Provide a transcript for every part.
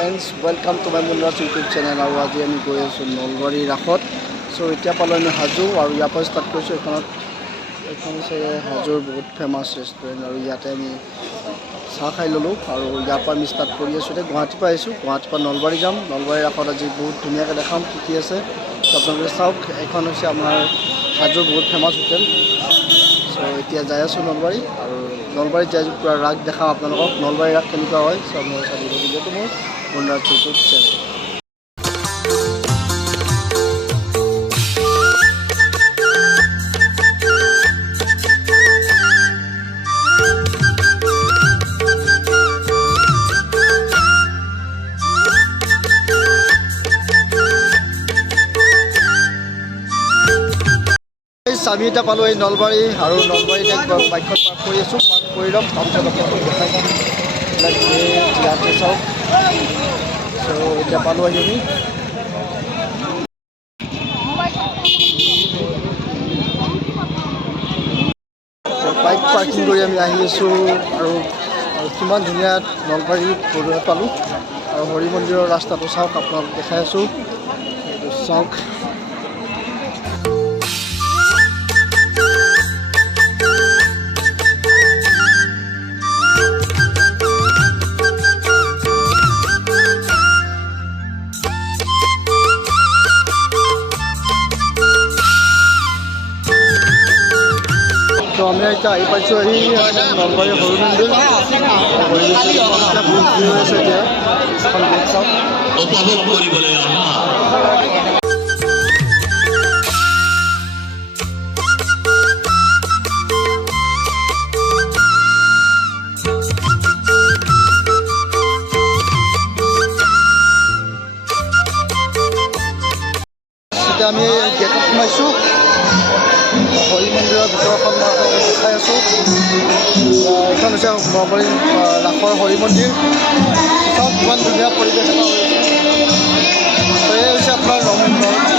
Friends welcome to my Munna's YouTube channel. আৰু আজি আমি গৈ আছোঁ নলবাৰী ৰাসত। চ' এতিয়া পালোঁ আমি হাজো আৰু ইয়াৰ পৰা ষ্টাৰ্ট কৰিছোঁ। এইখন হৈছে হাজোৰ বহুত ফেমাছ ৰেষ্টুৰেণ্ট আৰু ইয়াতে আমি চাহ খাই ল'লোঁ আৰু ইয়াৰ পৰা আমি ষ্টাৰ্ট কৰি আছোঁ। এতিয়া গুৱাহাটীৰ পৰা আহিছোঁ, গুৱাহাটীৰ পৰা নলবাৰী যাম। নলবাৰী ৰাসত আজি বহুত ধুনীয়াকৈ দেখাম কি আছে আপোনালোকে চাওক। এখন হৈছে আমাৰ হাজোৰ বহুত ফেমাছ হোটেল। চ' এতিয়া যাই আছোঁ নলবাৰী আৰু নলবাৰীত যাই পূৰা ৰাস দেখাম আপোনালোকক। নলবাৰী ৰাস কেনেকুৱা হয় চ' আপোনালোকে চাই দিব ভিডিঅ'টো মোৰ মুন্নাছ ইউটিউব চেনেল। চাবি এটা পালোঁ এই নলবাৰী আৰু নলবাৰীত একবাৰ বাইকখন পাৰ্ক কৰি আছোঁ। পাৰ্ক কৰি ল'ম, তাৰপিছত আপোনালোকক দেখাই যাম ইয়াতে চাওক। চ' এতিয়া পালোঁ আহি আমি বাইক পাৰ্কিং কৰি আমি আহি আছোঁ আৰু কিমান ধুনীয়া নলবাৰী পৰিৱেশ পালোঁ। আৰু হৰি মন্দিৰৰ ৰাস্তাটো চাওক, আপোনালোকক দেখাই আছোঁ চাওক। তো আমি এতিয়া আহি পাইছোঁ নলবাৰী হৰি মন্দিৰ। বহুত ভিৰ হৈ আছে এতিয়া, এখন গেট চাওক। এতিয়া আমি গেটত সোমাইছোঁ। হৰি মন্দিৰৰ ভিতৰখন মই আপোনালোকক দেখাই আছোঁ। এইখন হৈছে নলবাৰী ৰাসৰ হৰি মন্দিৰ। চাওক কিমান ধুনীয়া পৰিৱেশ এটা হৈ আছে। ত' এই হৈছে আপোনাৰ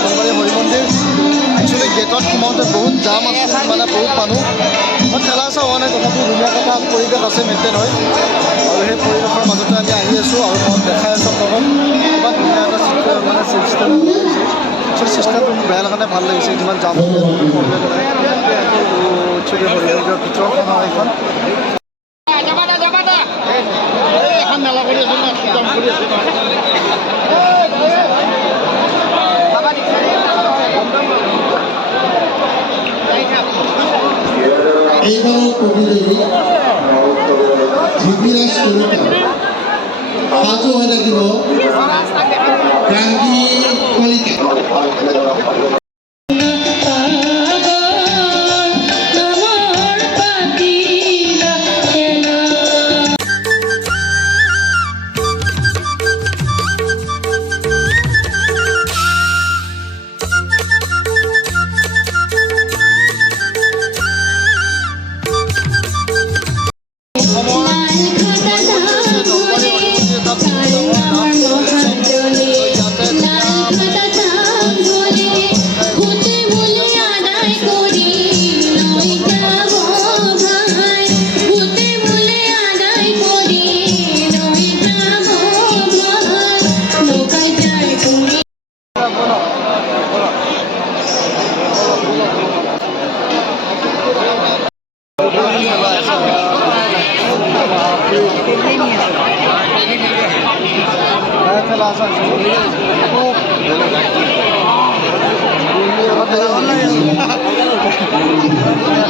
নলবাৰী হৰি মন্দিৰ। একচুৱেলি গেটত সোমাওঁতে বহুত জাম আছে, মানে বহুত মানুহ। মই ঠেলা হেঁচা হোৱা নাই, তথাপিও ধুনীয়া এটা পৰিৱেশ আছে, মেইনটেইন হয়। আৰু সেই পৰিৱেশৰ মাজতে আমি আহি আছোঁ আৰু মই দেখাই আছোঁ আপোনালোকক কিমান ধুনীয়া এটা মানে চিষ্টেম কৰিছে। চিষ্টেমটো মোৰ বেয়া লগা নাই, ভাল লাগিছে। যিমান জাম একচুৱেলি হৰি মন্দিৰৰ ভিতৰখন হয় এইখন। মেলা কৰি আছোঁ এইবাৰৰ প্ৰতিযোগী ধৃতিৰাজ সাজু হৈ থাকিব ক্ৰান্তি কলিতা।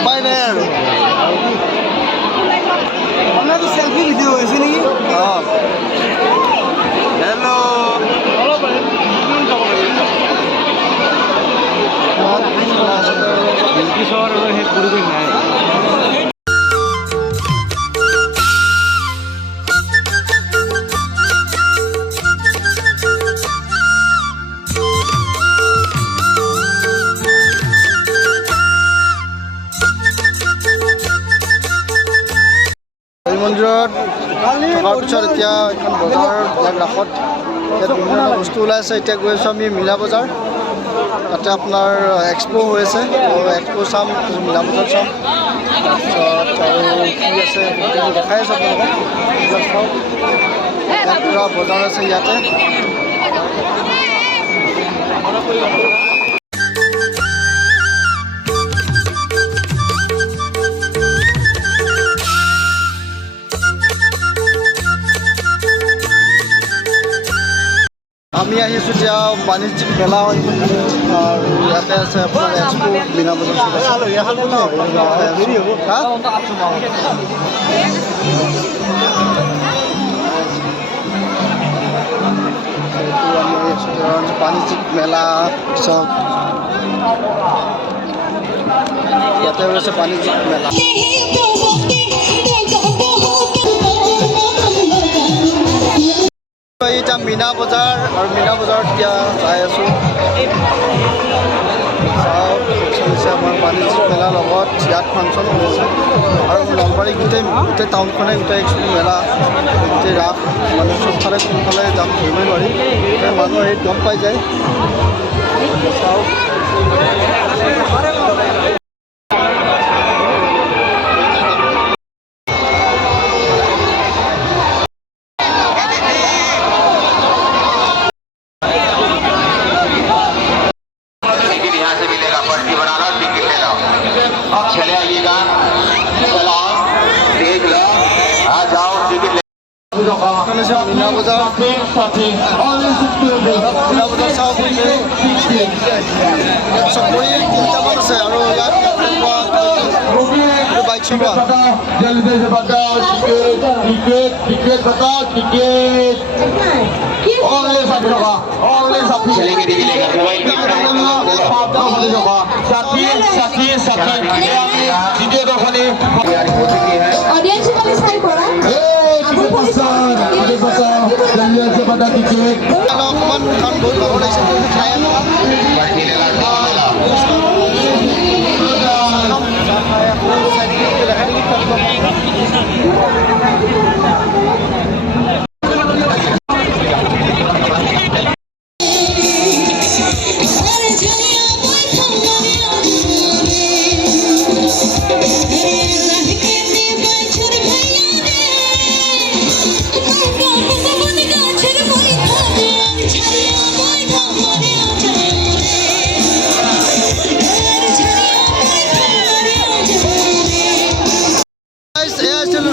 উপায় নাই আৰু আপোনাৰতো চেল্ফি ভিডিঅ' হৈছে নেকি? অঁ হেল্ল' সেই পৰিৱেশ নাই। মন্দিৰত থকাৰ পিছত এতিয়া এখন বজাৰ, ইয়াত ৰাসত ইয়াত বিভিন্ন বস্তু ওলাই আছে। এতিয়া গৈ আছোঁ আমি মিলা বজাৰ। তাতে আপোনাৰ এক্সপ' হৈ আছে, এক্সপ' চাম, মিলা বজাৰ চাম। তাৰপিছত আৰু কি আছে দেখাই আছোঁ আপোনালোকক, এইবিলাক চাওক। ইয়াত পূৰা বজাৰ আছে ইয়াতে। আমি আহিছোঁ এতিয়া বাণিজ্যিক মেলা হয় আৰু ইয়াতে আছে আপোনাৰ এক্সপো মীনা বজাৰ বাণিজ্যিক মেলা চব ইয়াতে হৈছে বাণিজ্যিক মেলা। এতিয়া মীনা বজাৰ আৰু মীনা বজাৰত এতিয়া চাই আছোঁ চলিছে আমাৰ বাণিজ্যিক মেলাৰ লগত ইয়াত ফাংচন হৈছে আৰু নলবাৰী গোটেই টাউনখনে গোটেই একচুৱেলি মেলা গোটেই ৰাস মানে চবফালে কোনফালে যাম ধৰিবই নোৱাৰি মানুহ হেৰিত গম পাই যায়। চাওক चले आइएगा सलाम देख लो आ जाओ टिकट ले মীনা বজাৰ মীনা বজাৰ চাওক ইয়াত চকৰি তিনিটামান আছে আৰু ইয়াত বাইক চলোৱা जल्दी से बताओ टिकट टिकट बताओ टिकट ओनली साथी चलेंगे दीदी लेगा मोबाइल साथी साथी साथी वीडियो को खाली ऑडियंस को स्टाइल करा जल्दी से बता टिकट অকণমান কাৰণ বহুত ভাগৰ লাগিছে খাই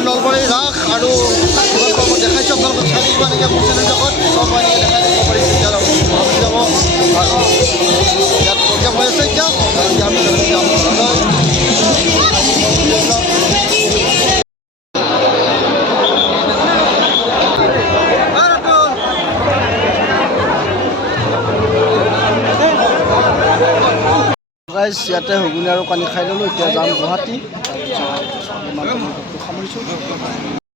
নলবাৰী ৰাস আৰু দেখাইছোঁ আপোনালোকক চাই দিব এনেকৈ মোৰ চেনেল জগত চব এনেকৈ দেখাই দিব পাৰিছোঁ এতিয়া যাব আৰু ইয়াত প্ৰগ্ৰেম হৈ আছে এতিয়া আমি যাম গাইজ ইয়াতে হুগুনি আৰু পানী খাই ল'লোঁ এতিয়া যাম গুৱাহাটী সামৰিছোঁ।